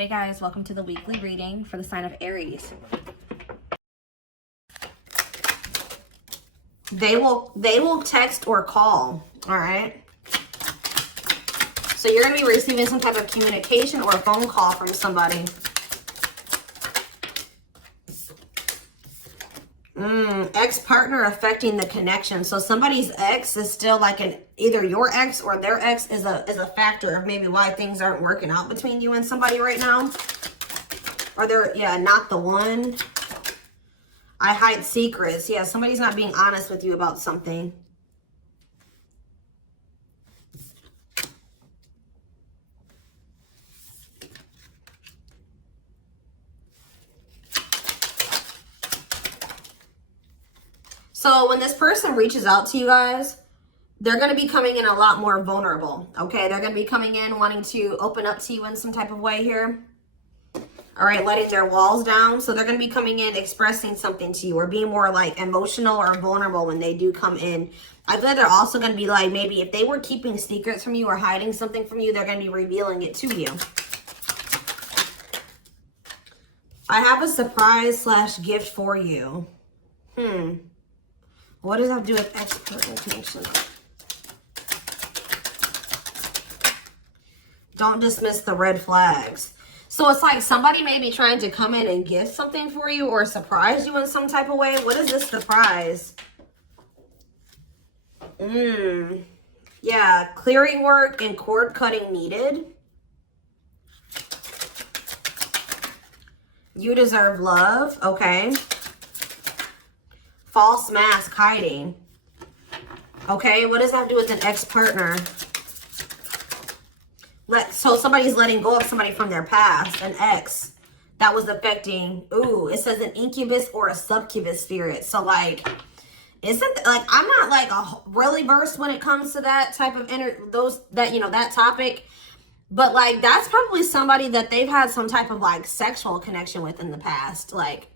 Hey guys, welcome to the weekly reading for the sign of Aries. They will text or call, all right? So you're going to be receiving some type of communication or a phone call from somebody. Ex-partner affecting the connection. So somebody's ex is still like either your ex or their ex is a factor of maybe why things aren't working out between you and somebody right now. Or they're, yeah, not the one. I hide secrets. Yeah, somebody's not being honest with you about something. So when this person reaches out to you guys, they're going to be coming in a lot more vulnerable, okay? They're going to be coming in wanting to open up to you in some type of way here. All right, letting their walls down. So they're going to be coming in expressing something to you or being more like emotional or vulnerable when they do come in. I feel like they're also going to be like, maybe if they were keeping secrets from you or hiding something from you, they're going to be revealing it to you. I have a surprise / gift for you. What does that have to do with expert connection? Don't dismiss the red flags. So it's like somebody may be trying to come in and gift something for you or surprise you in some type of way. What is this surprise? Yeah, clearing work and cord cutting needed. You deserve love. Okay. False mask hiding. Okay, what does that have to do with an ex-partner? So somebody's letting go of somebody from their past, an ex that was affecting. Ooh, it says an incubus or a succubus spirit. So like, isn't like, I'm not like really versed when it comes to that type of that topic, but like that's probably somebody that they've had some type of like sexual connection with in the past. Like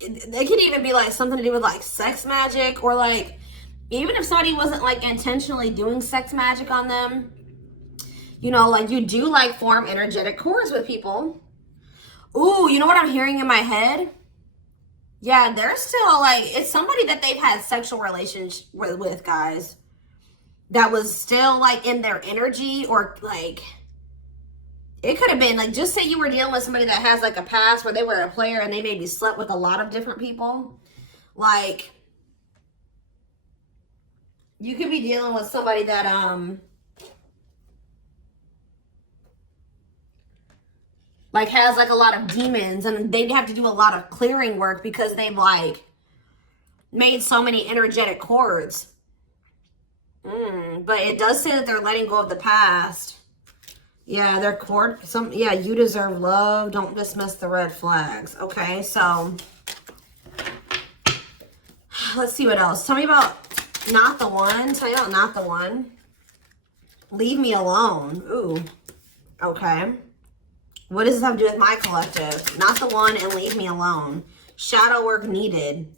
they could even be like something to do with like sex magic, or like even if somebody wasn't like intentionally doing sex magic on them, you know, like you do like form energetic cords with people. Ooh, you know what I'm hearing in my head? Yeah, they're still like, it's somebody that they've had sexual relations with, guys, that was still like in their energy, or like it could have been like, just say you were dealing with somebody that has like a past where they were a player and they maybe slept with a lot of different people. Like you could be dealing with somebody that like has like a lot of demons, and they'd have to do a lot of clearing work because they've like made so many energetic cords. But it does say that they're letting go of the past. Yeah, their cord, yeah, you deserve love. Don't dismiss the red flags. Okay, so let's see what else. Tell me about not the one. Tell me about not the one. Leave me alone. Ooh, okay. What does this have to do with my collective? Not the one and leave me alone. Shadow work needed.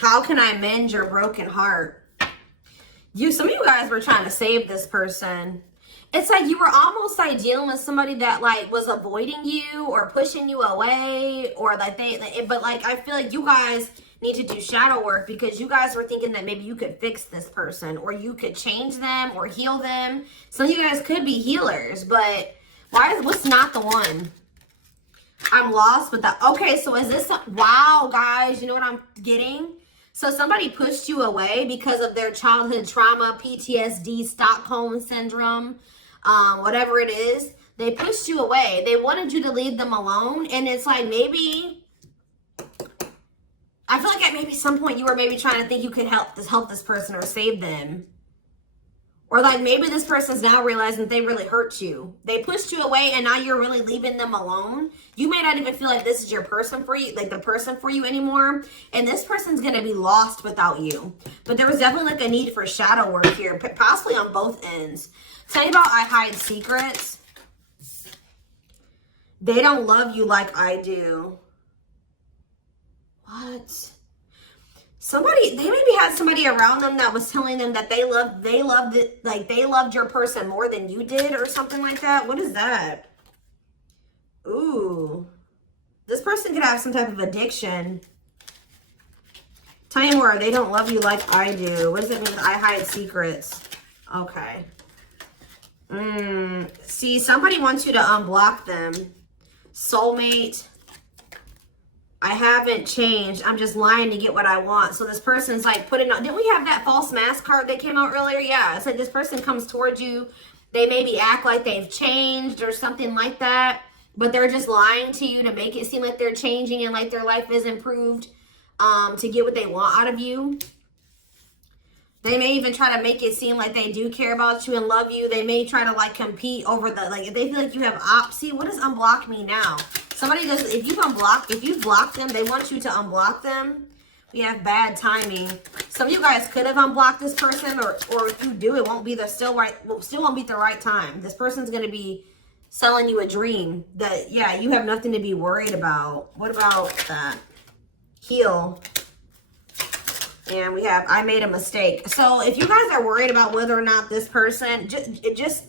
How can I mend your broken heart? Some of you guys were trying to save this person. It's like you were almost like dealing with somebody that like was avoiding you or pushing you away, or like but like I feel like you guys need to do shadow work because you guys were thinking that maybe you could fix this person or you could change them or heal them. Some of you guys could be healers, but what's not the one? I'm lost with that. Okay, so is this, wow, guys, you know what I'm getting? So somebody pushed you away because of their childhood trauma, PTSD, Stockholm syndrome, whatever it is. They pushed you away. They wanted you to leave them alone. And it's like maybe, I feel like at maybe some point you were maybe trying to think you could help this person or save them. Or like maybe this person's now realizing that they really hurt you. They pushed you away and now you're really leaving them alone. You may not even feel like this is your person for you, like the person for you anymore. And this person's going to be lost without you. But there was definitely like a need for shadow work here, possibly on both ends. Tell me about I hide secrets. They don't love you like I do. What? Somebody, they maybe had somebody around them that was telling them that they loved it, like they loved your person more than you did or something like that. What is that? Ooh. This person could have some type of addiction. Tell me more. They don't love you like I do. What does it mean? I hide secrets. Okay. See, somebody wants you to unblock them. Soulmate. I haven't changed. I'm just lying to get what I want. So this person's like putting on. Didn't we have that false mask card that came out earlier? Yeah. It's like this person comes towards you. They maybe act like they've changed or something like that. But they're just lying to you to make it seem like they're changing and like their life is improved to get what they want out of you. They may even try to make it seem like they do care about you and love you. They may try to like compete over the, like if they feel like you have see, what does unblock me now? Somebody does, if you've blocked them, they want you to unblock them. We have bad timing. Some of you guys could have unblocked this person, or if you do, it won't be still won't be the right time. This person's gonna be selling you a dream that, yeah, you have nothing to be worried about. What about that? Heal. And we have, I made a mistake. So if you guys are worried about whether or not this person,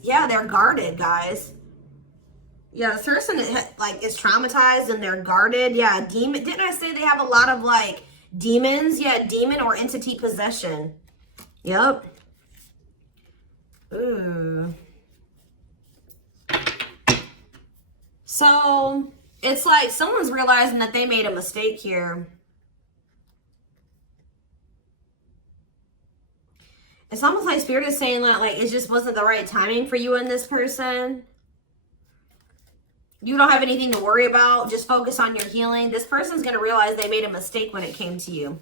yeah, they're guarded, guys. Yeah, this person like is traumatized and they're guarded. Yeah, demon. Didn't I say they have a lot of like demons? Yeah, demon or entity possession. Yep. Ooh. So it's like someone's realizing that they made a mistake here. It's almost like Spirit is saying that like it just wasn't the right timing for you and this person. You don't have anything to worry about. Just focus on your healing. This person's going to realize they made a mistake when it came to you.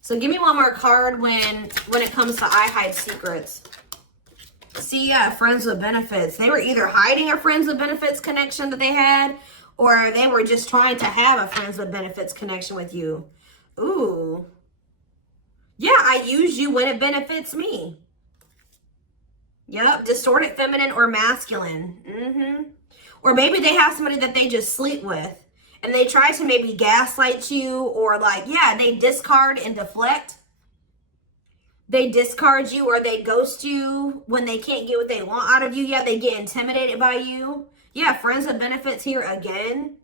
So give me one more card when it comes to I hide secrets. See, yeah, friends with benefits. They were either hiding a friends with benefits connection that they had, or they were just trying to have a friends with benefits connection with you. Ooh. Yeah, I use you when it benefits me. Yep, distorted feminine or masculine. Or maybe they have somebody that they just sleep with. And they try to maybe gaslight you, or like, yeah, they discard and deflect. They discard you or they ghost you when they can't get what they want out of you. Yeah, they get intimidated by you. Yeah, friends with benefits here again.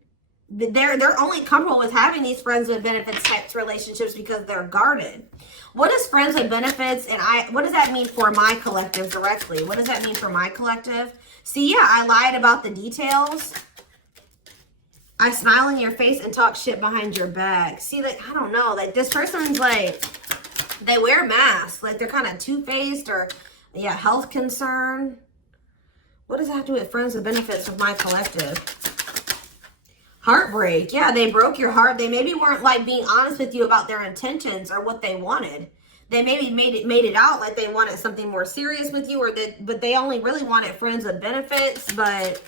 They're only comfortable with having these friends with benefits types relationships because they're guarded. What is friends with benefits, and what does that mean for my collective directly? What does that mean for my collective? See, yeah, I lied about the details. I smile in your face and talk shit behind your back. See, like, I don't know. Like, this person's like, they wear masks. Like, they're kind of two-faced, or, yeah, health concern. What does that have to do with friends with benefits with my collective? Heartbreak. Yeah, they broke your heart. They maybe weren't like being honest with you about their intentions or what they wanted. They maybe made it out like they wanted something more serious with you, but they only really wanted friends with benefits. But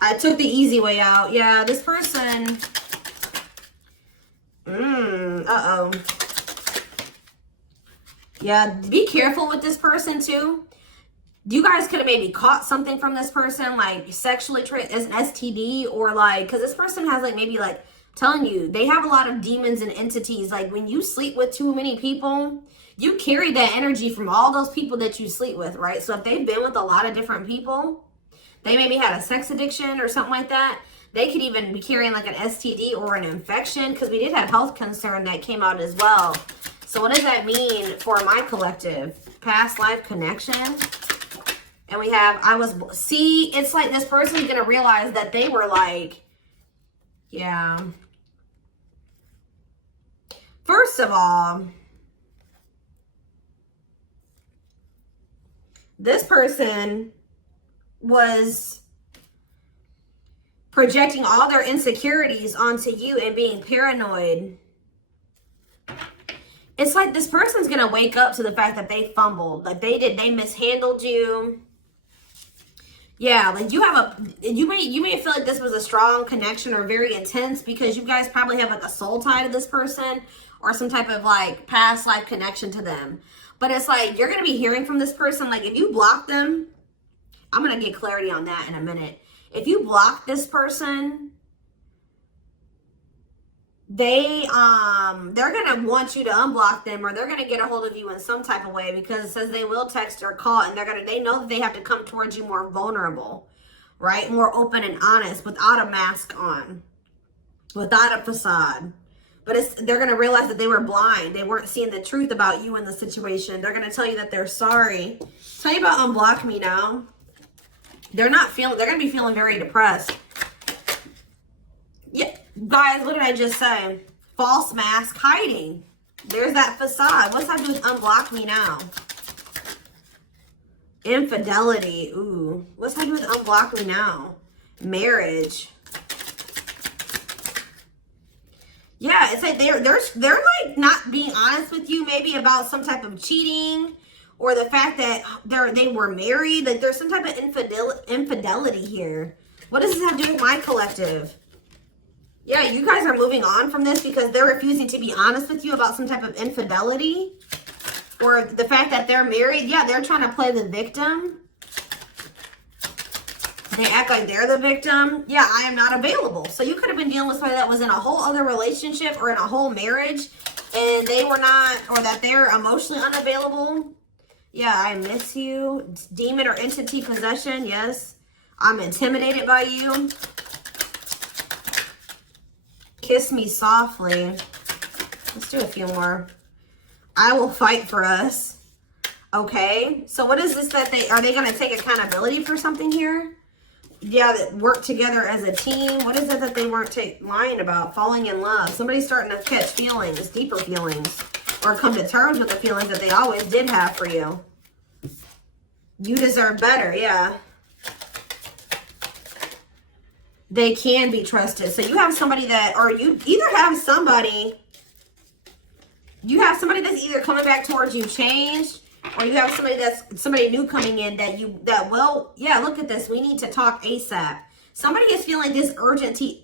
I took the easy way out. Yeah, this person. Uh-oh. Yeah, be careful with this person too. You guys could have maybe caught something from this person, like sexually as an STD, or like, because this person has like maybe like telling you they have a lot of demons and entities. Like when you sleep with too many people, you carry that energy from all those people that you sleep with, right? So if they've been with a lot of different people, they maybe had a sex addiction or something like that. They could even be carrying like an STD or an infection, because we did have health concern that came out as well. So what does that mean for my collective? Past life connection. And we have, see, it's like this person's going to realize that they were like, yeah. First of all, this person was projecting all their insecurities onto you and being paranoid. It's like this person's going to wake up to the fact that they fumbled. Like they mishandled you. Yeah, like you may feel like this was a strong connection or very intense because you guys probably have like a soul tie to this person or some type of like past life connection to them. But it's like you're going to be hearing from this person. Like if you block them, I'm going to get clarity on that in a minute. If you block this person, they're gonna want you to unblock them, or they're gonna get a hold of you in some type of way, because it says they will text or call, and they know that they have to come towards you more vulnerable, right? More open and honest, without a mask on, without a facade. But they're going to realize that they were blind. They weren't seeing the truth about you in the situation. They're going to tell you that they're sorry. Tell you about unblock me now. They're going to be feeling very depressed. Yeah, guys, what did I just say? False mask hiding. There's that facade. What's that do with unblock me now? Infidelity. Ooh. What's that do with unblock me now? Marriage. Yeah, it's like they're like not being honest with you, maybe about some type of cheating, or the fact that they were married. Like there's some type of infidelity here. What does this have to do with my collective? Yeah, you guys are moving on from this because they're refusing to be honest with you about some type of infidelity, or the fact that they're married. Yeah, they're trying to play the victim. They act like they're the victim. Yeah, I am not available. So you could have been dealing with somebody that was in a whole other relationship or in a whole marriage, and they were not, or that they're emotionally unavailable. Yeah, I miss you. Demon or entity possession. Yes. I'm intimidated by you. Kiss me softly. Let's do a few more. I will fight for us. Okay. So what is this that are they going to take accountability for something here? Yeah, that work together as a team. What is it that they weren't lying about? Falling in love. Somebody's starting to catch feelings, deeper feelings, or come to terms with the feelings that they always did have for you. You deserve better, yeah. They can be trusted. So you have somebody that, or you either have somebody, that's either coming back towards you changed, or you have somebody new coming in that will, yeah, look at this. We need to talk ASAP. Somebody is feeling this urgency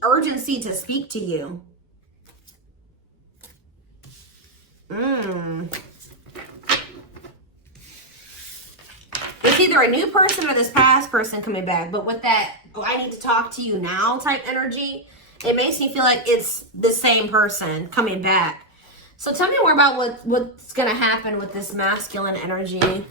to speak to you. It's either a new person or this past person coming back. But with that, oh, I need to talk to you now type energy, it makes me feel like it's the same person coming back. So tell me more about what's going to happen with this masculine energy.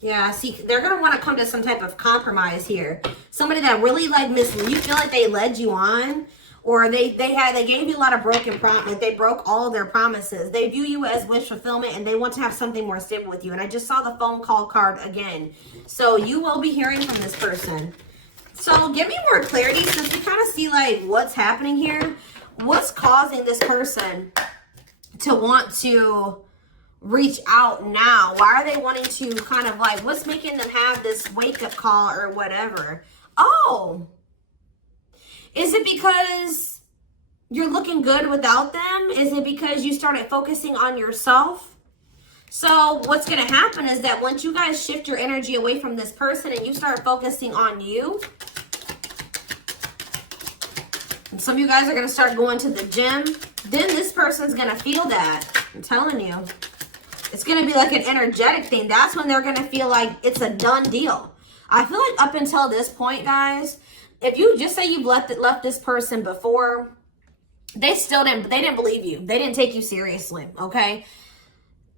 Yeah, see, they're going to want to come to some type of compromise here. Somebody that really like you feel like they led you on, or they gave you a lot of broken promises. They broke all of their promises. They view you as wish fulfillment, and they want to have something more stable with you. And I just saw the phone call card again. So you will be hearing from this person. So give me more clarity, since we kind of see like what's happening here. What's causing this person to want to reach out now? Why are they wanting to kind of like, what's making them have this wake-up call or whatever? Oh, is it because you're looking good without them? Is it because you started focusing on yourself? So what's going to happen is that once you guys shift your energy away from this person and you start focusing on you, and some of you guys are going to start going to the gym, then this person's going to feel that. I'm telling you. It's going to be like an energetic thing. That's when they're going to feel like it's a done deal. I feel like up until this point, guys, if you just say you've left this person before, they didn't believe you. They didn't take you seriously, okay?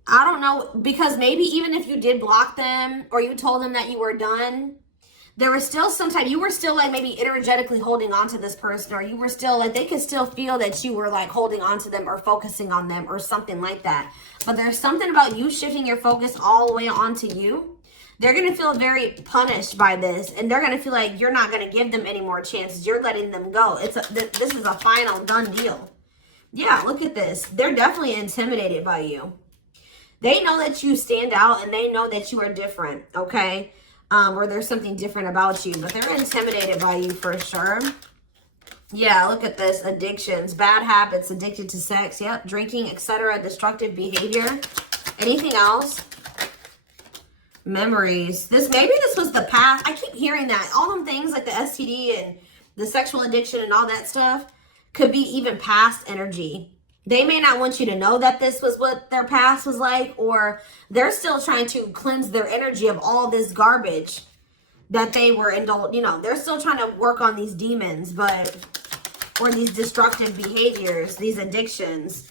I don't know, because maybe even if you did block them or you told them that you were done, there was still you were still like maybe energetically holding on to this person, or you were still like, they could still feel that you were like holding on to them or focusing on them or something like that. But there's something about you shifting your focus all the way onto you. They're going to feel very punished by this, and they're going to feel like you're not going to give them any more chances. You're letting them go. This is a final done deal. Yeah, look at this. They're definitely intimidated by you. They know that you stand out, and they know that you are different, okay? Or there's something different about you, but they're intimidated by you for sure. Yeah, look at this. Addictions, bad habits, addicted to sex, yep, drinking, etc., destructive behavior. Anything else? Memories. Maybe this was the past. I keep hearing that. All them things like the STD and the sexual addiction and all that stuff could be even past energy. They may not want you to know that this was what their past was like, or they're still trying to cleanse their energy of all this garbage that they were indulged. You know, they're still trying to work on these demons, but, or these destructive behaviors, these addictions.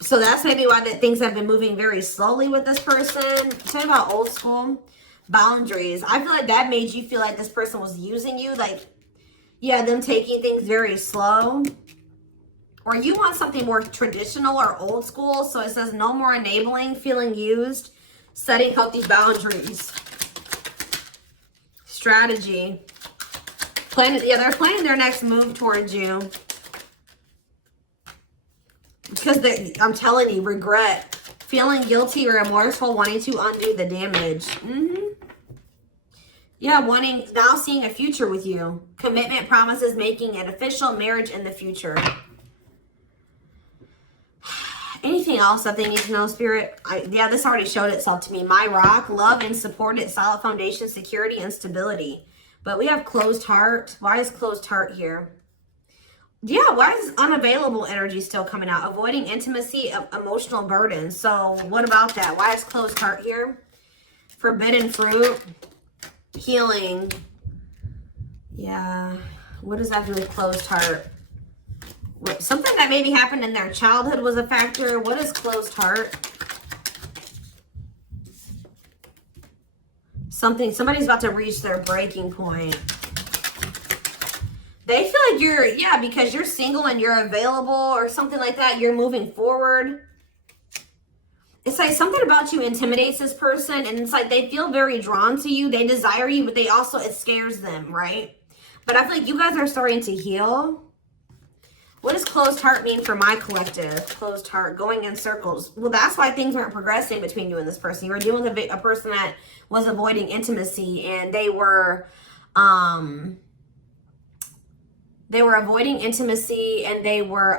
So that's maybe why that things have been moving very slowly with this person. Talk about old school boundaries. I feel like that made you feel like this person was using you. Like, yeah, them taking things very slow. Or you want something more traditional or old school. So it says no more enabling, feeling used, setting healthy boundaries. Strategy. Yeah, they're planning their next move towards you. Because I'm telling you, regret. Feeling guilty or remorseful, wanting to undo the damage. Yeah, now seeing a future with you. Commitment, promises, making an official marriage in the future. Anything else that they need to know, Spirit? Yeah, this already showed itself to me. My rock, love and supported, solid foundation, security, and stability. But we have closed heart. Why is closed heart here? Yeah, why is unavailable energy still coming out? Avoiding intimacy, emotional burden. So what about that? Why is closed heart here? Forbidden fruit, healing. Yeah, what does that do with closed heart? Something that maybe happened in their childhood was a factor. What is closed heart? Somebody's about to reach their breaking point. They feel like you're, yeah, because you're single and you're available or something like that. You're moving forward. It's like something about you intimidates this person. And it's like they feel very drawn to you. They desire you, but they also, it scares them, right? But I feel like you guys are starting to heal. What does closed heart mean for my collective? Closed heart, going in circles. Well, that's why things weren't progressing between you and this person. You were dealing with a person that was avoiding intimacy, and they were avoiding intimacy, and they were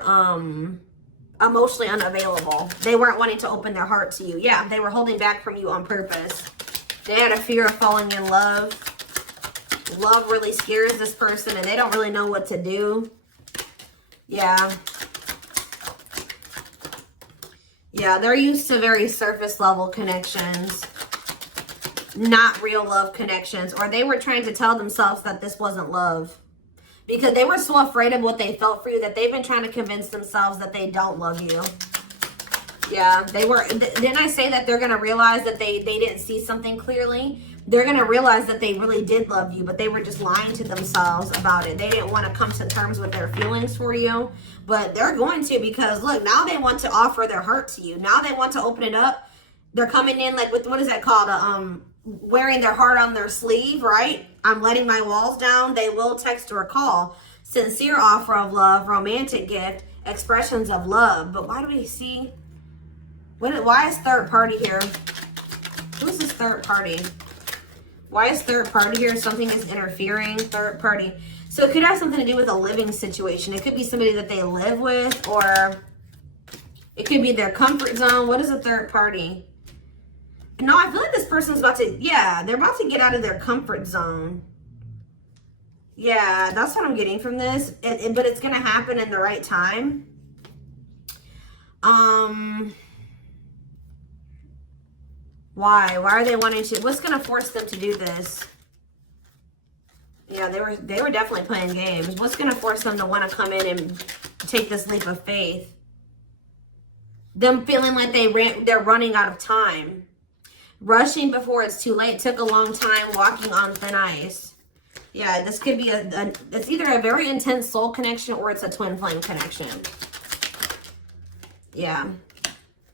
emotionally unavailable. They weren't wanting to open their heart to you. Yeah, they were holding back from you on purpose. They had a fear of falling in love. Love really scares this person, and they don't really know what to do. Yeah. Yeah, they're used to very surface level connections, not real love connections. Or they were trying to tell themselves that this wasn't love because they were so afraid of what they felt for you that they've been trying to convince themselves that they don't love you. Yeah, they were. Didn't I say that they're going to realize that they didn't see something clearly? They're going to realize that they really did love you, but they were just lying to themselves about it. They didn't want to come to terms with their feelings for you, but they're going to, because look, now they want to offer their heart to you. Now they want to open it up. They're coming in like with, what is that called? Wearing their heart on their sleeve, right? I'm letting my walls down. They will text or call. Sincere offer of love, romantic gift, expressions of love. But why do we see? Why is third party here? Who's this third party? Why is third party here? Something is interfering. Third party. So it could have something to do with a living situation. It could be somebody that they live with, or it could be their comfort zone. What is a third party? No, I feel like this person's about to, yeah, they're about to get out of their comfort zone. Yeah, that's what I'm getting from this. But it's going to happen in the right time. Why are they wanting to? What's going to force them to do this? Yeah, they were definitely playing games. What's going to force them to want to come in and take this leap of faith? Them feeling like they're running out of time. Rushing before it's too late. Took a long time, walking on thin ice. Yeah, this could be it's either a very intense soul connection or it's a twin flame connection. Yeah.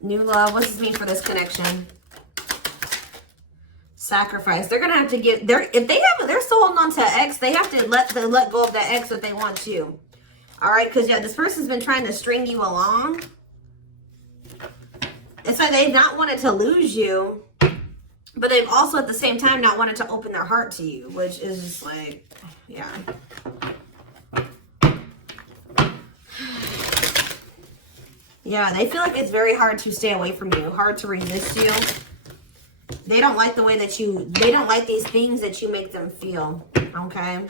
New love. What does this mean for this connection? Sacrifice. They're gonna have to give if they're still holding on to an ex, they have to let go of that ex if they want to. All right, because yeah, this person's been trying to string you along. It's like they've not wanted to lose you, but they've also at the same time not wanted to open their heart to you, which is just like, yeah. Yeah, they feel like it's very hard to stay away from you, hard to resist you. They don't like the way that they don't like these things that you make them feel, okay?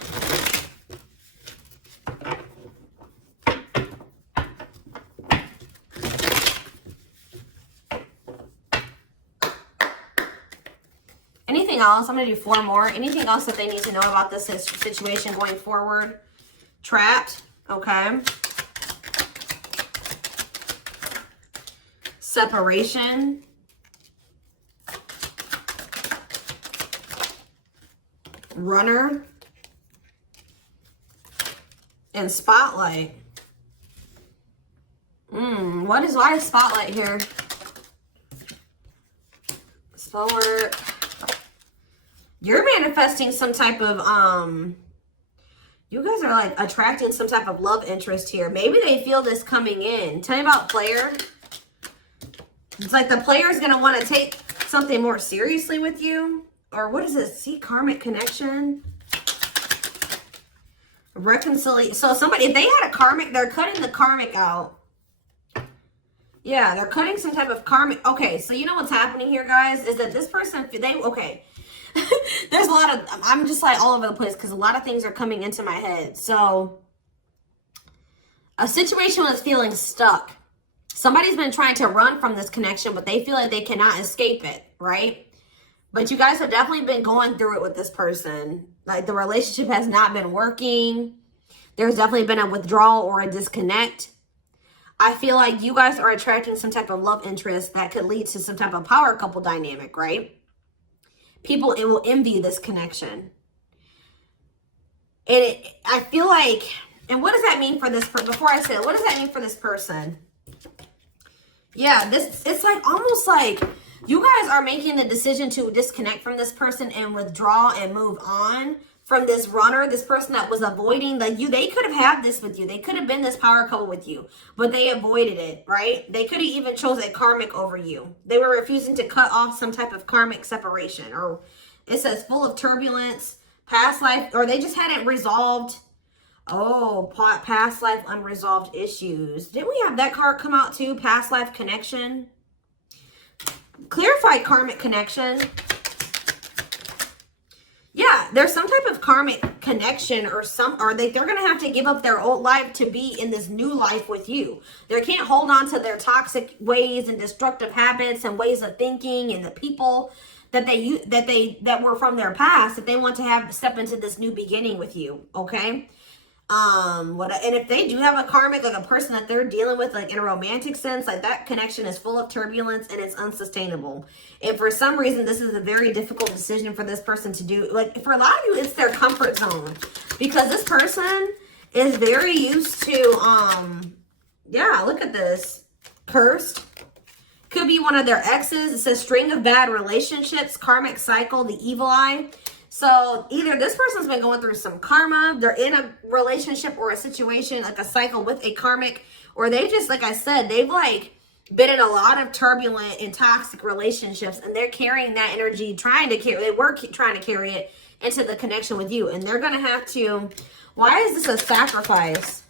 Anything else? I'm going to do 4 more. Anything else that they need to know about this situation going forward? Trapped. Okay. Separation. Runner. And spotlight. Why is spotlight here? Forward. You're manifesting some type of you guys are like attracting some type of love interest here. Maybe they feel this coming in. Tell me about player. It's like the player is going to want to take something more seriously with you. Or what is this? See, karmic connection. Reconciliation. So somebody, if they had a karmic, they're cutting the karmic out. Yeah, they're cutting some type of karmic. Okay, so you know what's happening here, guys, is that this person, okay. There's a lot of, I'm just like all over the place because a lot of things are coming into my head. So, a situation was feeling stuck. Somebody's been trying to run from this connection, but they feel like they cannot escape it, right? But you guys have definitely been going through it with this person. Like, the relationship has not been working. There's definitely been a withdrawal or a disconnect. I feel like you guys are attracting some type of love interest that could lead to some type of power couple dynamic, right? People will envy this connection. And I feel like, and what does that mean for this person? Before I say it, what does that mean for this person? Yeah, it's like almost like you guys are making the decision to disconnect from this person and withdraw and move on from this runner, this person that was avoiding they could have had this with you. They could have been this power couple with you, but they avoided it, right? They could have even chose a karmic over you. They were refusing to cut off some type of karmic separation, or it says full of turbulence, past life, or they just hadn't resolved. Oh, past life unresolved issues. Didn't we have that card come out too? Past life connection. Clarified karmic connection. Yeah, there's some type of karmic connection or they're going to have to give up their old life to be in this new life with you. They can't hold on to their toxic ways and destructive habits and ways of thinking and the people that were from their past that they want to step into this new beginning with you, okay? And if they do have a karmic, like a person that they're dealing with, like in a romantic sense, like that connection is full of turbulence and it's unsustainable. And for some reason, this is a very difficult decision for this person to do. Like for a lot of you, it's their comfort zone because this person is very used to, yeah, look at this. Cursed. Could be one of their exes. It says string of bad relationships, karmic cycle, the evil eye. So either this person's been going through some karma, they're in a relationship or a situation, like a cycle with a karmic, or they just, like I said, they've like been in a lot of turbulent and toxic relationships, and they're carrying that energy, they were trying to carry it into the connection with you, and they're going to have to, why is this a sacrifice?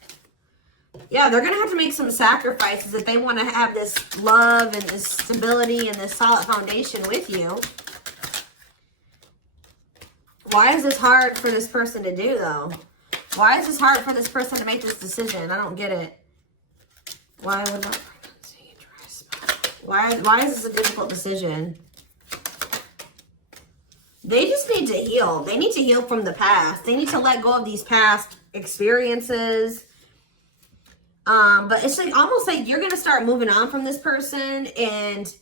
Yeah, they're going to have to make some sacrifices if they want to have this love and this stability and this solid foundation with you. Why is this hard for this person to do, though? Why is this hard for this person to make this decision? I don't get it. Why would not... Why is this a difficult decision? They just need to heal. They need to heal from the past. They need to let go of these past experiences. But it's like almost like you're going to start moving on from this person and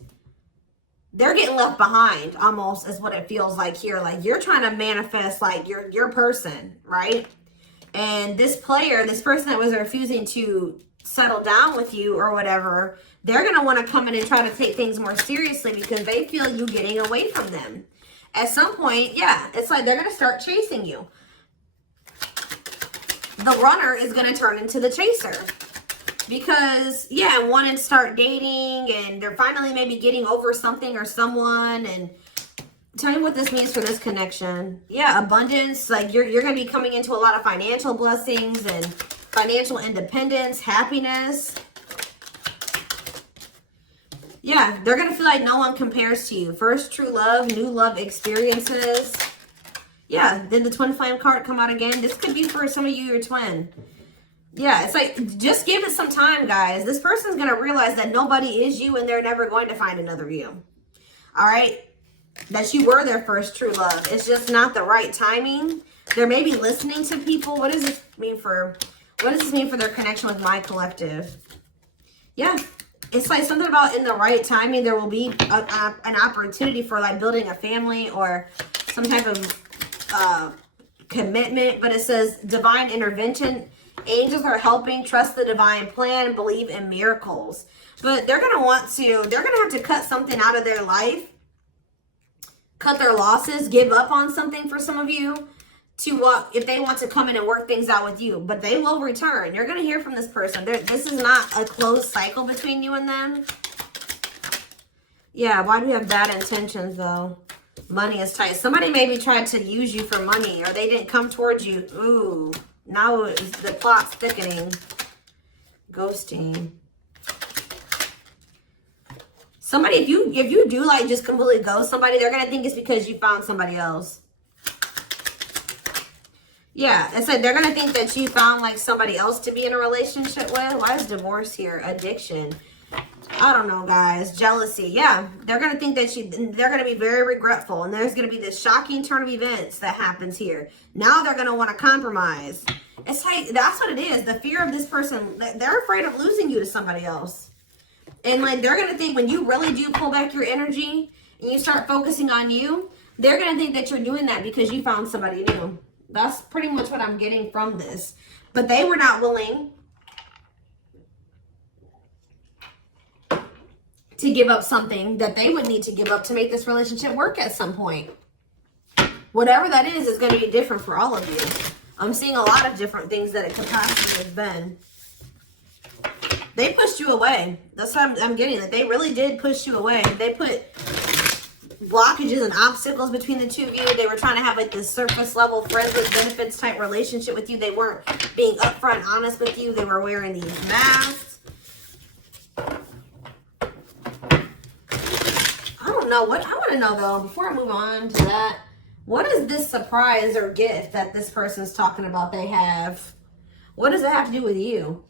they're getting left behind almost is what it feels like here. Like you're trying to manifest like your person, right? And this person that was refusing to settle down with you or whatever, they're going to want to come in and try to take things more seriously because they feel you getting away from them. At some point, yeah, it's like they're going to start chasing you. The runner is going to turn into the chaser. Because, yeah, wanting to start dating and they're finally maybe getting over something or someone. And tell me what this means for this connection. Yeah, abundance. Like you're going to be coming into a lot of financial blessings and financial independence, happiness. Yeah, they're going to feel like no one compares to you. First true love, new love experiences. Yeah, then the twin flame card come out again. This could be for some of you, your twin. Yeah, it's like, just give it some time, guys. This person's going to realize that nobody is you and they're never going to find another you. All right? that you were their first true love. It's just not the right timing. They're maybe listening to people. What does this mean for their connection with my collective? Yeah. It's like something about in the right timing, there will be an opportunity for like building a family or some type of commitment. But it says divine intervention. Angels are helping. Trust the divine plan. Believe in miracles. But they're going to have to cut something out of their life. Cut their losses. Give up on something for some of you. If they want to come in and work things out with you, but they will return. You're going to hear from this person. This is not a closed cycle between you and them. Yeah, why do we have bad intentions though? Money is tight. Somebody maybe tried to use you for money or they didn't come towards you. Ooh, now the plot's thickening. Ghosting. Somebody, if you do like just completely ghost somebody, they're going to think it's because you found somebody else. Yeah, it said they're going to think that you found like somebody else to be in a relationship with. Why is divorce here? Addiction. I don't know, guys. Jealousy. Yeah, they're going to think that they're going to be very regretful. And there's going to be this shocking turn of events that happens here. Now they're going to want to compromise. It's like, that's what it is. The fear of this person, they're afraid of losing you to somebody else. And like, they're going to think when you really do pull back your energy and you start focusing on you, they're going to think that you're doing that because you found somebody new. That's pretty much what I'm getting from this. But they were not willing to give up something that they would need to give up to make this relationship work at some point. Whatever that is going to be different for all of you. I'm seeing a lot of different things that it could possibly have been. They pushed you away. That's what I'm getting. That they really did push you away. They put blockages and obstacles between the two of you. They were trying to have like this surface level friends with benefits type relationship with you. They weren't being upfront honest with you. They were wearing these masks. I don't know what I want to know though, before I move on to that, what is this surprise or gift that this person's talking about they have? What does it have to do with you?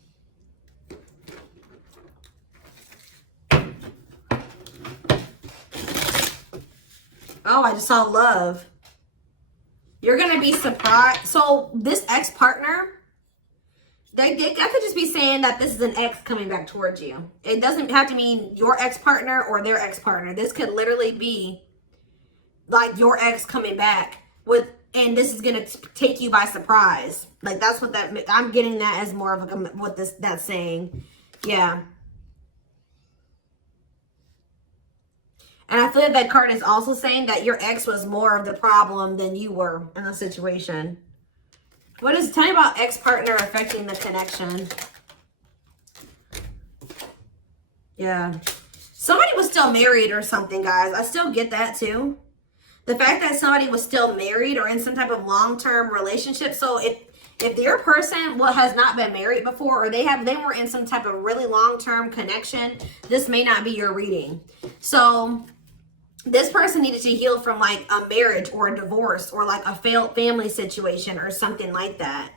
Oh, I just saw love. You're going to be surprised. So this ex-partner, they could just be saying that this is an ex coming back towards you. It doesn't have to mean your ex-partner or their ex-partner. This could literally be like your ex coming back and this is going to take you by surprise. Like that's what I'm getting that as more of what that's saying. Yeah. And I feel like that card is also saying that your ex was more of the problem than you were in the situation. Tell me about ex-partner affecting the connection. Yeah. Somebody was still married or something, guys. I still get that too. The fact that somebody was still married or in some type of long-term relationship. So if your person has not been married before or they were in some type of really long-term connection, this may not be your reading. So this person needed to heal from like a marriage or a divorce or like a failed family situation or something like that.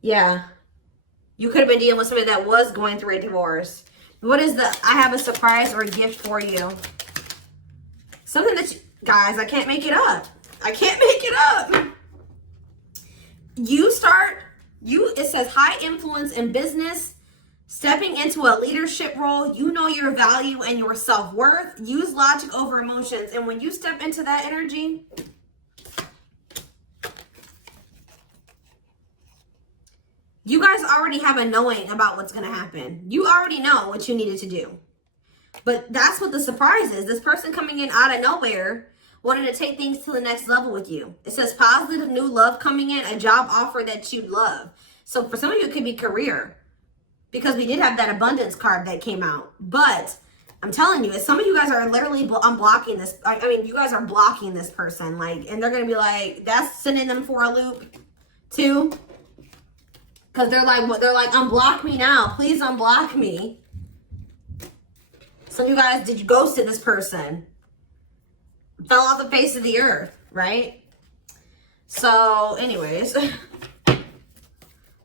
Yeah. You could have been dealing with somebody that was going through a divorce. What is I have a surprise or a gift for you. Something that guys, I can't make it up. I can't make it up. It says high influence in business. Stepping into a leadership role, you know your value and your self-worth. Use logic over emotions. And when you step into that energy, you guys already have a knowing about what's going to happen. You already know what you needed to do. But that's what the surprise is. This person coming in out of nowhere wanted to take things to the next level with you. It says positive new love coming in, a job offer that you'd love. So for some of you, it could be career. Because we did have that abundance card that came out. But I'm telling you, some of you guys are literally unblocking this. I mean, you guys are blocking this person. And they're going to be like, that's sending them for a loop too. Because they're like, unblock me now. Please unblock me. Some of you guys, did you ghosted this person? Fell off the face of the earth, right? So anyways,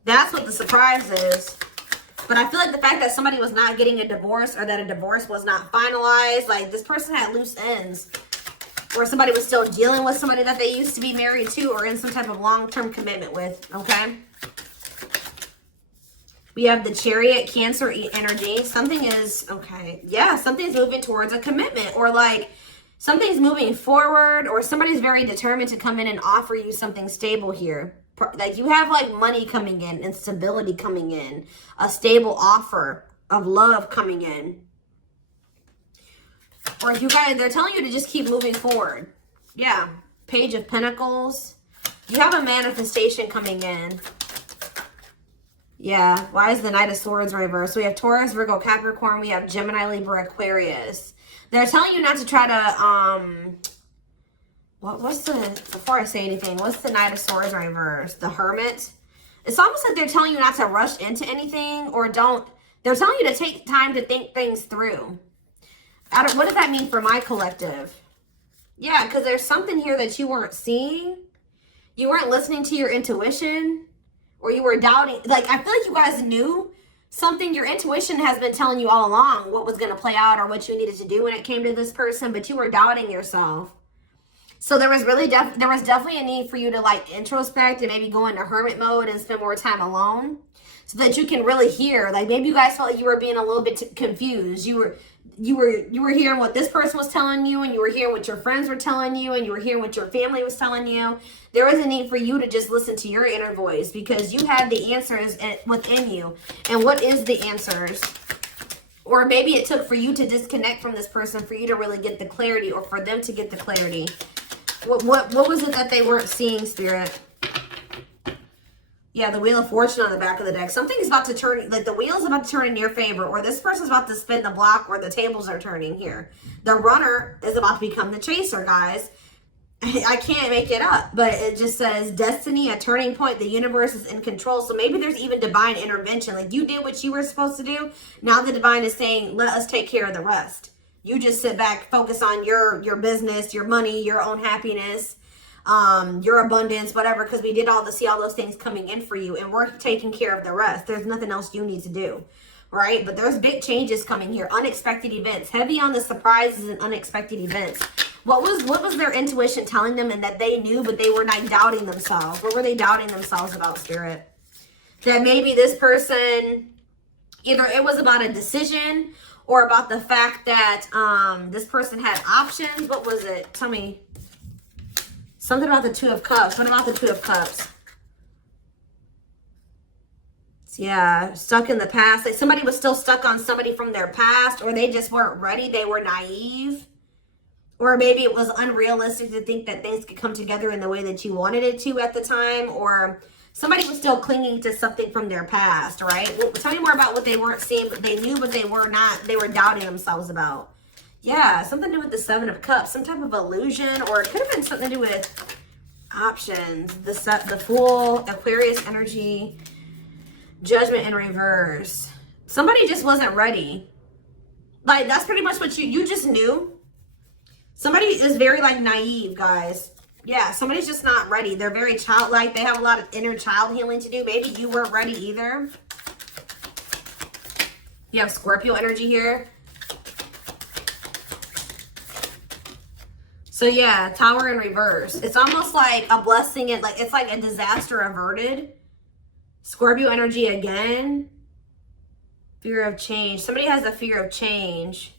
that's what the surprise is. But I feel like the fact that somebody was not getting a divorce or that a divorce was not finalized, like this person had loose ends. Or somebody was still dealing with somebody that they used to be married to or in some type of long-term commitment with, okay? We have the Chariot, Cancer energy. Something is, okay, yeah, something's moving towards a commitment, or like something's moving forward, or somebody's very determined to come in and offer you something stable here. Like you have like money coming in and stability coming in, a stable offer of love coming in. Or you guys, they're telling you to just keep moving forward. Yeah, Page of Pentacles. You have a manifestation coming in. Yeah, why is the Knight of Swords reversed? We have Taurus, Virgo, Capricorn. We have Gemini, Libra, Aquarius. They're telling you not to try to, before I say anything, what's the Knight of Swords reversed? The Hermit. It's almost like they're telling you not to rush into anything, or they're telling you to take time to think things through. What does that mean for my collective? Yeah, because there's something here that you weren't seeing. You weren't listening to your intuition, or you were doubting. Like, I feel like you guys knew something. Your intuition has been telling you all along what was going to play out or what you needed to do when it came to this person, but you were doubting yourself. So there was definitely a need for you to like introspect and maybe go into hermit mode and spend more time alone so that you can really hear. Like maybe you guys felt like you were being a little bit confused. You were hearing what this person was telling you, and you were hearing what your friends were telling you, and you were hearing what your family was telling you. There was a need for you to just listen to your inner voice because you have the answers within you. And what is the answers? Or maybe it took for you to disconnect from this person for you to really get the clarity, or for them to get the clarity. What was it that they weren't seeing, Spirit? Yeah, the Wheel of Fortune on the back of the deck. Something's about to turn, like the wheel's about to turn in your favor, or this person's about to spin the block, or the tables are turning here. The runner is about to become the chaser, guys. I can't make it up, but it just says destiny, a turning point. The universe is in control. So maybe there's even divine intervention. Like you did what you were supposed to do. Now the divine is saying, let us take care of the rest. You just sit back, focus on your business, your money, your own happiness, your abundance, whatever, because we did see all those things coming in for you, and we're taking care of the rest. There's nothing else you need to do, right? But there's big changes coming here, unexpected events, heavy on the surprises and unexpected events. What was their intuition telling them, and that they knew, but they were not doubting themselves? What were they doubting themselves about, Spirit? That maybe this person, either it was about a decision or about the fact that this person had options. What was it? Tell me. Something about the Two of Cups. What about the Two of Cups? Yeah, stuck in the past. Like somebody was still stuck on somebody from their past, or they just weren't ready. They were naive. Or maybe it was unrealistic to think that things could come together in the way that you wanted it to at the time. Or somebody was still clinging to something from their past, right? Well, tell me more about what they weren't seeing, but they knew, but they were not. They were doubting themselves about. Yeah, something to do with the Seven of Cups, some type of illusion, or it could have been something to do with options. The Fool, Aquarius energy, Judgment in reverse. Somebody just wasn't ready. Like, that's pretty much what you just knew. Somebody is very, like, naive, guys. Yeah, somebody's just not ready. They're very childlike. They have a lot of inner child healing to do. Maybe you weren't ready either. You have Scorpio energy here. So yeah, Tower in reverse. It's almost like a blessing. It's like a disaster averted. Scorpio energy again. Fear of change. Somebody has a fear of change.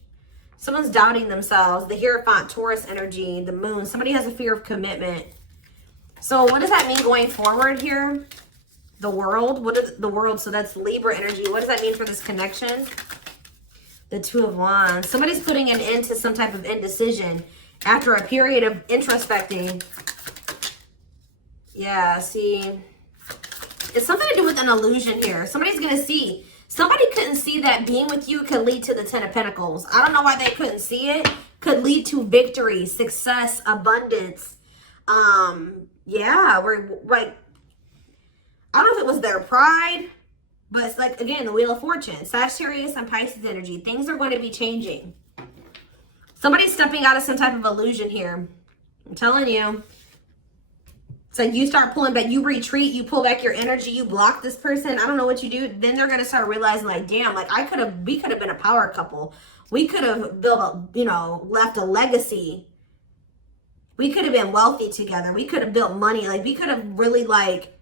Someone's doubting themselves. The Hierophant, Taurus energy, the Moon. Somebody has a fear of commitment. So what does that mean going forward here? The World. What is the World? So that's Libra energy. What does that mean for this connection? The Two of Wands. Somebody's putting an end to some type of indecision after a period of introspecting. Yeah, see. It's something to do with an illusion here. Somebody's going to see. Somebody couldn't see that being with you could lead to the Ten of Pentacles. I don't know why they couldn't see it. Could lead to victory, success, abundance. Yeah, we're like, I don't know if it was their pride, but it's like, again, the Wheel of Fortune. Sagittarius and Pisces energy. Things are going to be changing. Somebody's stepping out of some type of illusion here. I'm telling you. So you start pulling back, you retreat, you pull back your energy, you block this person. I don't know what you do. Then they're going to start realizing like, damn, like we could have been a power couple. We could have built a, you know, left a legacy. We could have been wealthy together. We could have built money. Like we could have really like,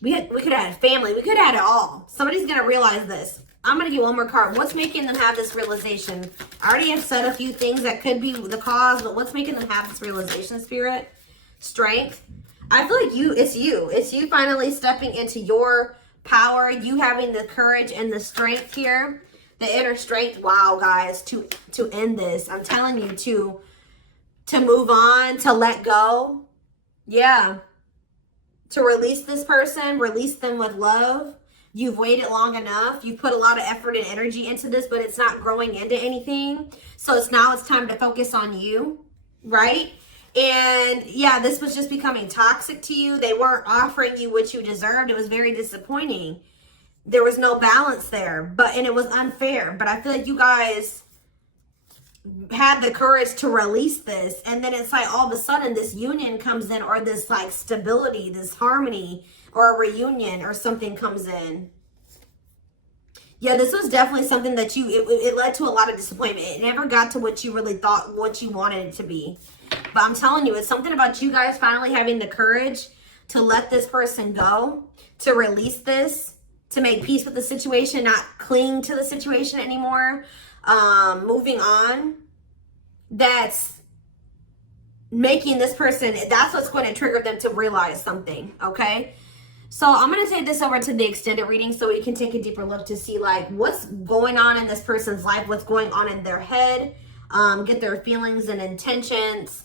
we could have had a family. We could have had it all. Somebody's going to realize this. I'm going to get one more card. What's making them have this realization? I already have said a few things that could be the cause, but what's making them have this realization, Spirit? Strength. I feel like it's you finally stepping into your power, you having the courage and the strength here, the inner strength. Wow, guys, to end this. I'm telling you, to move on, to let go. Yeah. To release this person, release them with love. You've waited long enough. You've put a lot of effort and energy into this, but it's not growing into anything. So it's time to focus on you, right? And yeah, this was just becoming toxic to you. They weren't offering you what you deserved. It was very disappointing. There was no balance there, and it was unfair. But I feel like you guys had the courage to release this. And then it's like all of a sudden this union comes in, or this like stability, this harmony, or a reunion or something comes in. Yeah, this was definitely something that it led to a lot of disappointment. It never got to what you really thought, what you wanted it to be. But I'm telling you, it's something about you guys finally having the courage to let this person go, to release this, to make peace with the situation, not cling to the situation anymore, moving on. That's making this person, that's what's going to trigger them to realize something, okay? So I'm going to take this over to the extended reading so we can take a deeper look to see like what's going on in this person's life, what's going on in their head, get their feelings and intentions